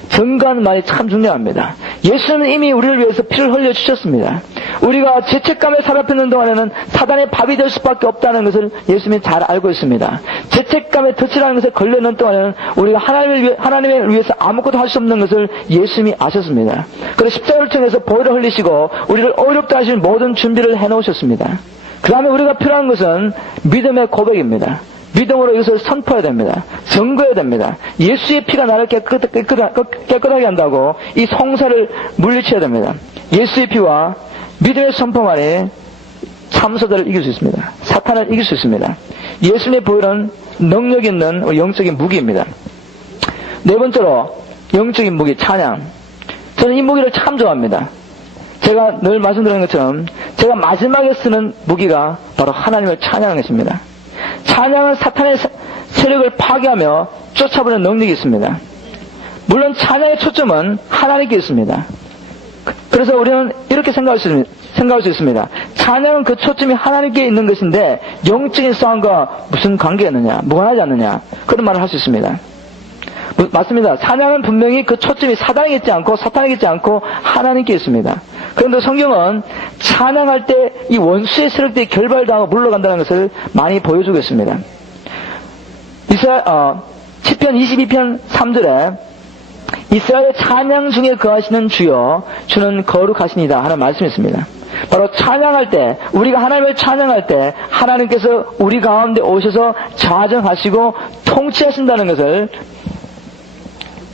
정가는 말이 참 중요합니다. 예수는 이미 우리를 위해서 피를 흘려주셨습니다. 우리가 죄책감에 사로잡히는 동안에는 사단의 밥이 될 수밖에 없다는 것을 예수님이 잘 알고 있습니다. 죄책감에 덫이라는 것에 걸려있는 동안에는 우리가 하나님을 위해서 아무것도 할 수 없는 것을 예수님이 아셨습니다. 그래서 십자가를 통해서 보혈을 흘리시고 우리를 어렵다 하신 모든 준비를 해놓으셨습니다. 그 다음에 우리가 필요한 것은 믿음의 고백입니다. 믿음으로 이것을 선포해야 됩니다. 증거해야 됩니다. 예수의 피가 나를 깨끗하게 한다고 이 송사를 물리쳐야 됩니다. 예수의 피와 믿음의 선포만이 참소자를 이길 수 있습니다. 사탄을 이길 수 있습니다. 예수님의 보혈은 능력 있는 영적인 무기입니다. 네 번째로 영적인 무기, 찬양. 저는 이 무기를 참 좋아합니다. 제가 늘 말씀드리는 것처럼 제가 마지막에 쓰는 무기가 바로 하나님을 찬양하는 것입니다. 찬양은 사탄의 세력을 파괴하며 쫓아버리는 능력이 있습니다. 물론 찬양의 초점은 하나님께 있습니다. 그래서 우리는 이렇게 생각할 수 있습니다. 찬양은 그 초점이 하나님께 있는 것인데 영적인 싸움과 무슨 관계가 있느냐, 무관하지 않느냐, 그런 말을 할 수 있습니다. 맞습니다. 찬양은 분명히 그 초점이 사단에게 있지 않고 사탄에게 있지 않고 하나님께 있습니다. 그런데 성경은 찬양할 때 이 원수의 세력들이 결발당하고 물러간다는 것을 많이 보여주고 있습니다. 시편 22편 3절에 이스라엘 찬양 중에 거하시는 주여, 주는 거룩하시니다 하는 말씀이 있습니다. 바로 찬양할 때, 우리가 하나님을 찬양할 때 하나님께서 우리 가운데 오셔서 자정하시고 통치하신다는 것을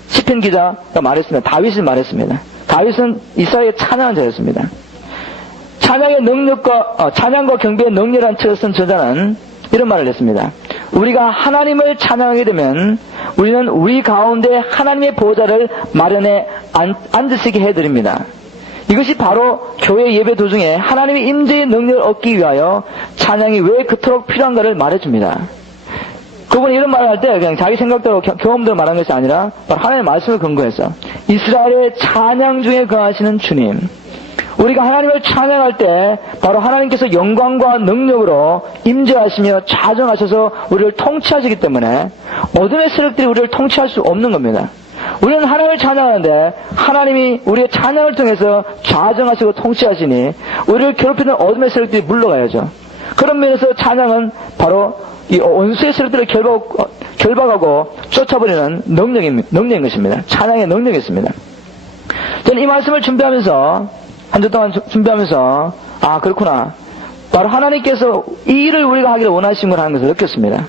시편 기자가 말했습니다. 다윗이 말했습니다. 다윗은 이스라엘의 찬양한 자였습니다. 찬양의 능력과 찬양과 경배의 능력이라는 책을 쓴 저자는 이런 말을 했습니다. 우리가 하나님을 찬양하게 되면 우리는 우리 가운데 하나님의 보좌를 마련해 앉으시게 해드립니다. 이것이 바로 교회 예배 도중에 하나님의 임재의 능력을 얻기 위하여 찬양이 왜 그토록 필요한가를 말해줍니다. 그분이 이런 말을 할 때 그냥 자기 생각대로 경험대로 말한 것이 아니라 바로 하나님의 말씀을 근거해서 이스라엘의 찬양 중에 거하시는 주님, 우리가 하나님을 찬양할 때 바로 하나님께서 영광과 능력으로 임재하시며 자정하셔서 우리를 통치하시기 때문에 어둠의 세력들이 우리를 통치할 수 없는 겁니다. 우리는 하나님을 찬양하는데 하나님이 우리의 찬양을 통해서 자정하시고 통치하시니 우리를 괴롭히는 어둠의 세력들이 물러가야죠. 그런 면에서 찬양은 바로 이 원수의 세력들을 결박하고 쫓아버리는 능력인 것입니다. 찬양의 능력이 있습니다. 저는 이 말씀을 준비하면서 한 주 동안 준비하면서 그렇구나. 바로 하나님께서 이 일을 우리가 하기를 원하시는 걸 하는 것을 느꼈습니다.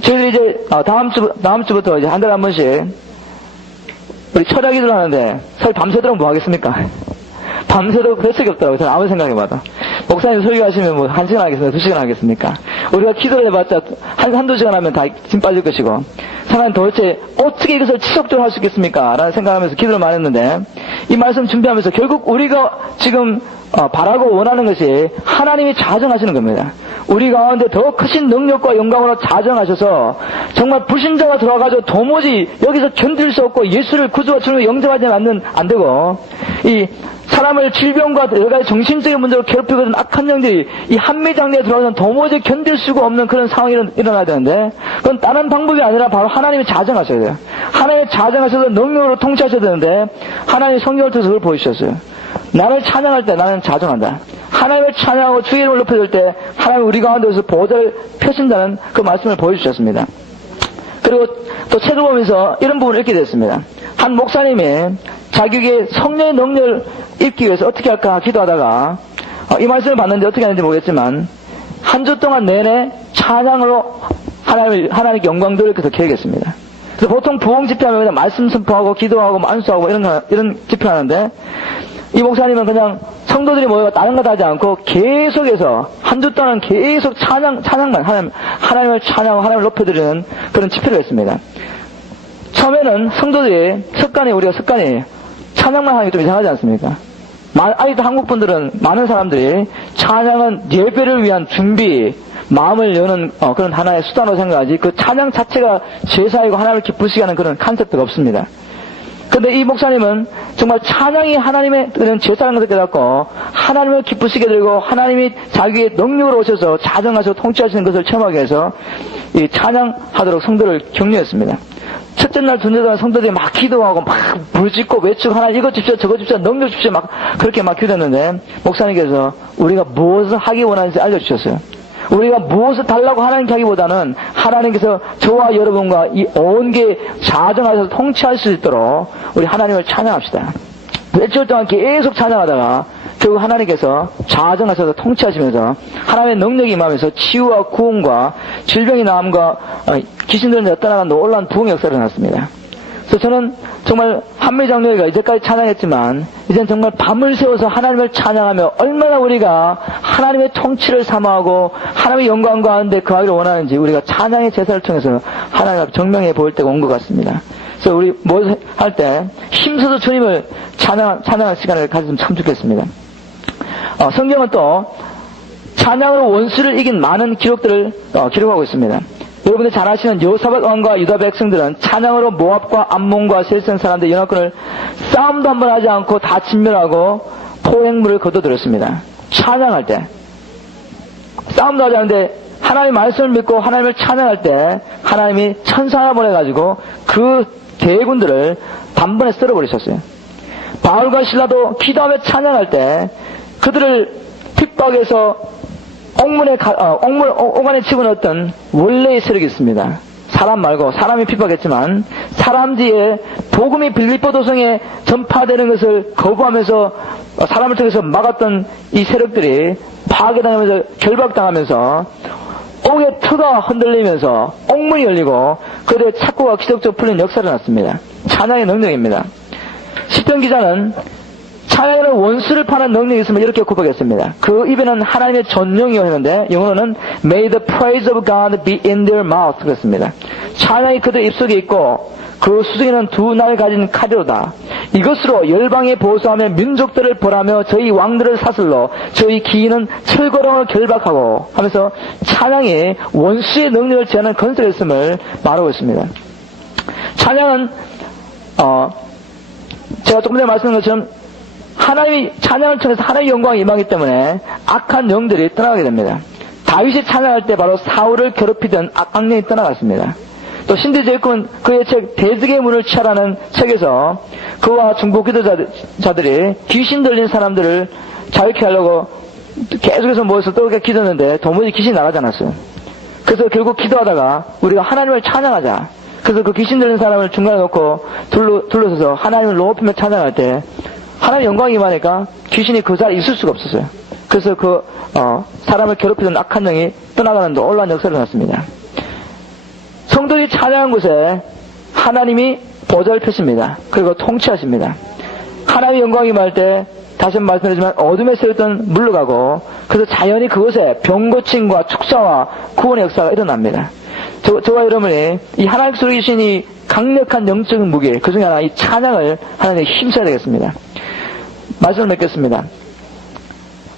저희들이 이제 다음 주부터 이제 한 달에 한 번씩 우리 철야 기도를 하는데 사실 밤새도록 뭐 하겠습니까? 밤새도록 별 적이 없더라고요. 저는 아무리 생각해봐도. 목사님 설교하시면 뭐 1시간 하겠습니까? 2시간 하겠습니까? 우리가 기도를 해봤자 한두 시간 하면 다 짐 빠질 것이고 사람은 도대체 어떻게 이것을 지속적으로 할 수 있겠습니까? 라는 생각하면서 기도를 많이 했는데 이 말씀 준비하면서 결국 우리가 지금 바라고 원하는 것이 하나님이 자정하시는 겁니다. 우리 가운데 더 크신 능력과 영광으로 자정하셔서 정말 불신자가 들어와가지고 도무지 여기서 견딜 수 없고 예수를 구주와 주님을 영접하지 않는 안 되고 이 사람을 질병과 여러 가지 정신적인 문제로 괴롭히거든 악한 영들이 이 한미장내에 들어와서는 도무지 견딜 수가 없는 그런 상황이 일어나야 되는데 그건 다른 방법이 아니라 바로 하나님이 자정하셔야 돼요. 하나님이 자정하셔서 능력으로 통치하셔야 되는데 하나님이 성경을 통해서 그걸 보여주셨어요. 나를 찬양할 때 나는 자정한다. 하나님을 찬양하고 주의 이름을 높여줄 때 하나님 우리 가운데서 보좌를 펴신다는 그 말씀을 보여주셨습니다. 그리고 또 책을 보면서 이런 부분을 읽게 됐습니다. 한 목사님이 자기에게 성령의 능력을 읽기 위해서 어떻게 할까 기도하다가 이 말씀을 봤는데 어떻게 하는지 모르겠지만 한 주 동안 내내 찬양으로 하나님께 영광 돌릴 것을 계획했습니다. 그래서 보통 부흥 집회하면 그냥 말씀 선포하고 기도하고 안수하고 이런 집회하는데 이 목사님은 그냥 성도들이 모여 다른 거 하지 않고 계속해서 한 주 동안 계속 찬양만 하나님을 찬양하고 하나님을 높여드리는 그런 집회를 했습니다. 처음에는 성도들이 우리가 습관이 찬양만 하는 게 좀 이상하지 않습니까? 아직도 한국 분들은 많은 사람들이 찬양은 예배를 위한 준비, 마음을 여는 그런 하나의 수단으로 생각하지 그 찬양 자체가 제사이고 하나님을 기쁘시게 하는 그런 컨셉트가 없습니다. 근데 이 목사님은 정말 찬양이 하나님의 제사라는 것을 깨닫고 하나님을 기쁘시게 들고 하나님이 자기의 능력으로 오셔서 자정하셔서 통치하시는 것을 체험하기 위해서 이 찬양하도록 성도를 격려했습니다. 첫째 날, 둘째 날 성도들이 막 기도하고 막 부르짖고 외치고 하나님 이거 줍시오 저거 줍시오 능력 줍시오 막 그렇게 막 기도했는데 목사님께서 우리가 무엇을 하기 원하는지 알려주셨어요. 우리가 무엇을 달라고 하나님께 하기보다는 하나님께서 저와 여러분과 이 온 게 자정하셔서 통치할 수 있도록 우리 하나님을 찬양합시다. 며칠 동안 계속 찬양하다가 결국 하나님께서 자정하셔서 통치하시면서 하나님의 능력이 임하면서 치유와 구원과 질병이 나음과 귀신들은 떠나간 놀라운 부흥의 역사를 일어났습니다. 그래서 저는 정말 한미장로회가 이제까지 찬양했지만 이제는 정말 밤을 새워서 하나님을 찬양하며 얼마나 우리가 하나님의 통치를 사모하고 하나님의 영광 가운데 거하기를 원하는지 우리가 찬양의 제사를 통해서 하나님 앞에 정명해 보일 때가 온 것 같습니다. 그래서 우리 뭘 할 때 힘써서 주님을 찬양할 시간을 가졌으면 참 좋겠습니다. 성경은 또 찬양으로 원수를 이긴 많은 기록들을 기록하고 있습니다. 여러분들 잘 아시는 여호사밧 왕과 유다 백성들은 찬양으로 모압과 암몬과 셀선 사람들 연합군을 싸움도 한번 하지 않고 다 진멸하고 포획물을 거둬들였습니다. 찬양할 때 싸움도 하지 않는데 하나님의 말씀을 믿고 하나님을 찬양할 때 하나님이 천사 하나 보내가지고 그 대군들을 단번에 썰어버리셨어요. 바울과 실라도 기도하며 찬양할 때 그들을 핍박해서 옥문에 오간에 집어넣었던 원래의 세력이 있습니다. 사람 말고 사람이 핍박했지만 사람 뒤에 복음이 빌립보 도성에 전파되는 것을 거부하면서 사람을 통해서 막았던 이 세력들이 파괴당하면서 결박당하면서 옥의 터가 흔들리면서 옥문이 열리고 그들의 착고가 기적적으로 풀린 역사를 났습니다. 찬양의 능력입니다. 시편 기자는 찬양에는 원수를 파는 능력이 있으면 이렇게 고백했습니다. 그 입에는 하나님의 전령이요 했는데 영어로는 May the praise of God be in their mouth 그랬습니다. 찬양이 그들 입속에 있고 그 수중에는 두 날 가진 칼이로다. 이것으로 열방에 보수하며 민족들을 벌하며 저희 왕들을 사슬러 저희 기인은 철거령을 결박하고 하면서 찬양이 원수의 능력을 제하는 건설이 있음을 말하고 있습니다. 찬양은 제가 조금 전에 말씀드린 것처럼 하나님이 찬양을 통해서 하나님의 영광이 임하기 때문에 악한 영들이 떠나가게 됩니다. 다윗이 찬양할 때 바로 사울을 괴롭히던 악령이 떠나갔습니다. 또 신대 제이콥은 그의 책 대적의 문을 취하라는 책에서 그와 중보 기도자들이 귀신 들린 사람들을 자유케 하려고 계속해서 모여서 또 그렇게 기도했는데 도무지 귀신이 나가지 않았어요. 그래서 결국 기도하다가 우리가 하나님을 찬양하자. 그래서 그 귀신 들린 사람을 중간에 놓고 둘러서서 하나님을 높이며 찬양할 때 하나님의 영광이 임하니까 귀신이 그 자리에 있을 수가 없었어요. 그래서 사람을 괴롭히던 악한 영이 떠나가는 놀라운 역사를 났습니다. 성도들이 찬양한 곳에 하나님이 보좌를 펴십니다. 그리고 통치하십니다. 하나님의 영광이 임할 때 다시 한번 말씀드리지만 어둠의 세력들은 물러가고 그래서 자연히 그곳에 병고침과 축사와 구원의 역사가 일어납니다. 저와 여러분이 이 하나님 속에 계신 이 강력한 영적인 무기 그 중에 하나 이 찬양을 하나님께 힘써야 되겠습니다. 말씀을 맺겠습니다.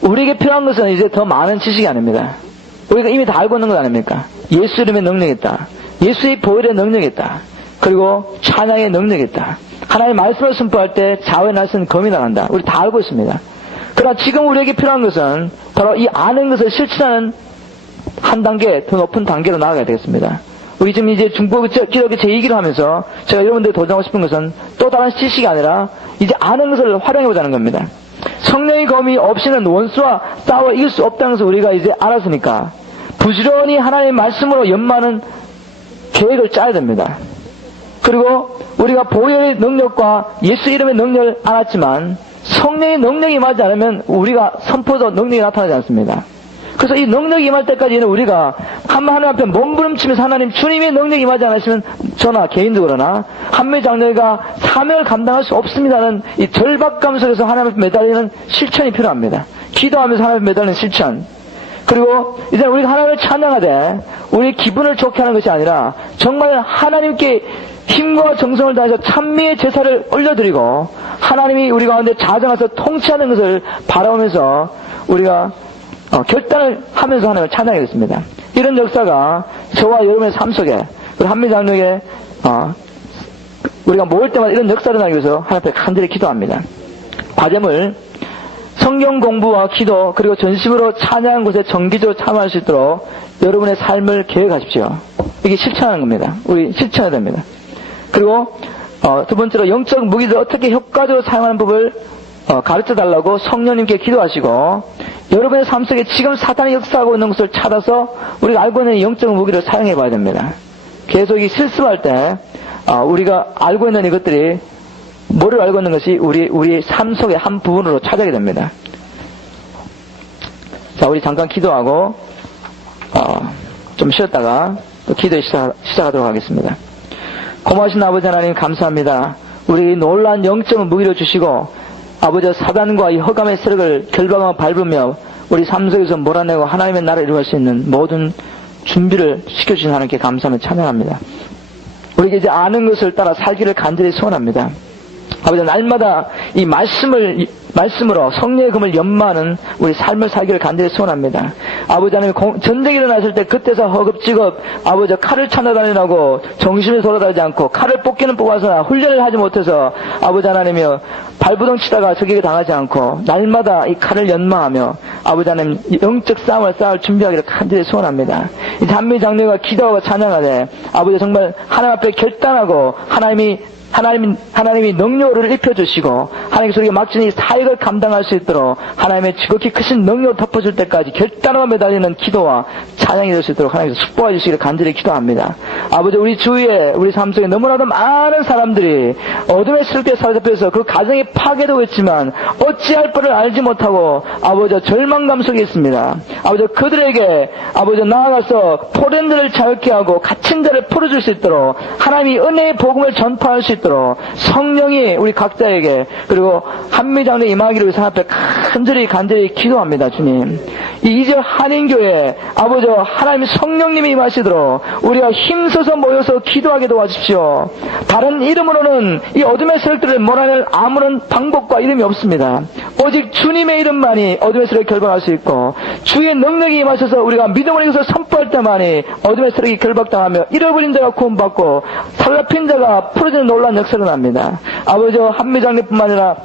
우리에게 필요한 것은 이제 더 많은 지식이 아닙니다. 우리가 이미 다 알고 있는 것 아닙니까? 예수 이름의 능력이 있다. 예수의 보혈의 능력이 있다. 그리고 찬양의 능력이 있다. 하나님의 말씀을 선포할 때 좌우의 날선 검이 나간다. 우리 다 알고 있습니다. 그러나 지금 우리에게 필요한 것은 바로 이 아는 것을 실천하는 한 단계 더 높은 단계로 나아가야 되겠습니다. 우리 지금 이제 중보 기독교 제2기를 하면서 제가 여러분들 도전하고 싶은 것은 또 다른 지식이 아니라 이제 아는 것을 활용해보자는 겁니다. 성령의 검이 없이는 원수와 싸워 이길 수 없다는 것을 우리가 이제 알았으니까 부지런히 하나님의 말씀으로 연마하는 계획을 짜야 됩니다. 그리고 우리가 보혈의 능력과 예수 이름의 능력을 알았지만 성령의 능력이 임하지 않으면 우리가 선포도 능력이 나타나지 않습니다. 그래서 이 능력이 임할 때까지는 우리가 하나님 앞에 몸부림치면서 하나님 주님의 능력이 임하지 않으시면 저나 개인적으로나 한미 장로가 사명을 감당할 수 없습니다는 이 절박감 속에서 하나님 앞에 매달리는 실천이 필요합니다. 기도하면서 하나님 앞에 매달리는 실천. 그리고 이제 우리가 하나님을 찬양하되 우리 기분을 좋게 하는 것이 아니라 정말 하나님께 힘과 정성을 다해서 찬미의 제사를 올려드리고 하나님이 우리 가운데 자정해서 통치하는 것을 바라보면서 우리가 결단을 하면서 하나님을 찬양하겠습니다. 이런 역사가 저와 여러분의 삶 속에 우리 한미장로에 우리가 모일 때마다 이런 역사를 나기 위해서 하나님 앞에 간절히 기도합니다. 과제물 성경 공부와 기도 그리고 전심으로 찬양한 곳에 정기적으로 참여할 수 있도록 여러분의 삶을 계획하십시오. 이게 실천하는 겁니다. 우리 실천해야 됩니다. 그리고 두 번째로 영적 무기를 어떻게 효과적으로 사용하는 법을 가르쳐달라고 성령님께 기도하시고 여러분의 삶 속에 지금 사탄이 역사하고 있는 것을 찾아서 우리가 알고 있는 영적 무기를 사용해 봐야 됩니다. 계속 이 실습할 때 우리가 알고 있는 이것들이 뭐를 알고 있는 것이 우리 삶 속의 한 부분으로 찾아게 됩니다. 자, 우리 잠깐 기도하고 좀 쉬었다가 또 기도 시작하도록 하겠습니다. 고마우신 아버지 하나님 감사합니다. 우리 놀라운 영적 무기를 주시고 아버지 사단과 이 허감의 세력을 결박하고 밟으며 우리 삶 속에서 몰아내고 하나님의 나라를 이루어갈 수 있는 모든 준비를 시켜주신 하나님께 감사하며 찬양합니다. 우리에게 이제 아는 것을 따라 살기를 간절히 소원합니다. 아버지 날마다 이 말씀으로 성령의 검을 연마하는 우리 삶을 살기를 간절히 소원합니다. 아버지 하나님 전쟁이 일어났을 때 그때서 허겁지겁 아버지 칼을 찾아다니라고 정신을 돌아다니지 않고 칼을 뽑기는 뽑아서나 훈련을 하지 못해서 아버지 하나님이여 발부동 치다가 적에게 당하지 않고 날마다 이 칼을 연마하며 아버지 하나님 영적 싸움을 싸울 준비하기를 간절히 소원합니다. 이 단미 장로가 기도하고 찬양하되 아버지 정말 하나님 앞에 결단하고 하나님이 능력을 입혀주시고 하나님께서 우리가 막전히 사역을 감당할 수 있도록 하나님의 지극히 크신 능력을 덮어줄 때까지 결단하고 매달리는 기도와 찬양이 될 수 있도록 하나님께서 축복해 주시기를 간절히 기도합니다. 아버지, 우리 주위에, 우리 삶 속에 너무나도 많은 사람들이 어둠의 세력에 사로잡혀서 그 가정이 파괴되고 있지만 어찌할 바를 알지 못하고 아버지 절망감 속에 있습니다. 아버지, 그들에게 아버지 나아가서 포렌들을 자유케 하고 갇힌 자를 풀어줄 수 있도록 하나님이 은혜의 복음을 전파할 수 있도록 성령이 우리 각자에게 그리고 한미장로 임하기를 위해서 앞에 간절히 기도합니다. 주님, 이제 한인교회 아버지 하나님 성령님이 임하시도록 우리가 힘써서 모여서 기도하게 도와주십시오. 다른 이름으로는 이 어둠의 세력들을 몰아낼 아무런 방법과 이름이 없습니다. 오직 주님의 이름만이 어둠의 세력을 결박할 수 있고 주의 능력이 임하셔서 우리가 믿음을 이겨서 선포할 때만이 어둠의 세력이 결박당하며 잃어버린 자가 구원받고 탈락힌 자가 풀어지는 놀라운 역사가 납니다. 아버지, 한미장로뿐만 아니라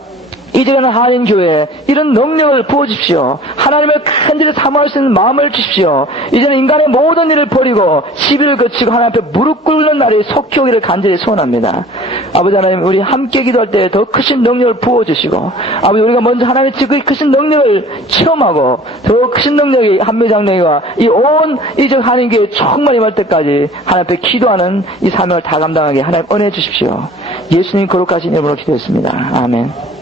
이제는 한인교회에 이런 능력을 부어주십시오. 하나님을 간절히 사모할 수 있는 마음을 주십시오. 이제는 인간의 모든 일을 버리고 시비를 거치고 하나님 앞에 무릎 꿇는 날이 속히 오기를 간절히 소원합니다. 아버지 하나님, 우리 함께 기도할 때 더 크신 능력을 부어주시고 아버지, 우리가 먼저 하나님의 그 크신 능력을 체험하고 더 크신 능력이 한미장로회와 이 온 이적 한인교회에 정말 임할 때까지 하나님 앞에 기도하는 이 사명을 다 감당하게 하나님 은혜 주십시오. 예수님 거룩하신 이름으로 기도했습니다. 아멘.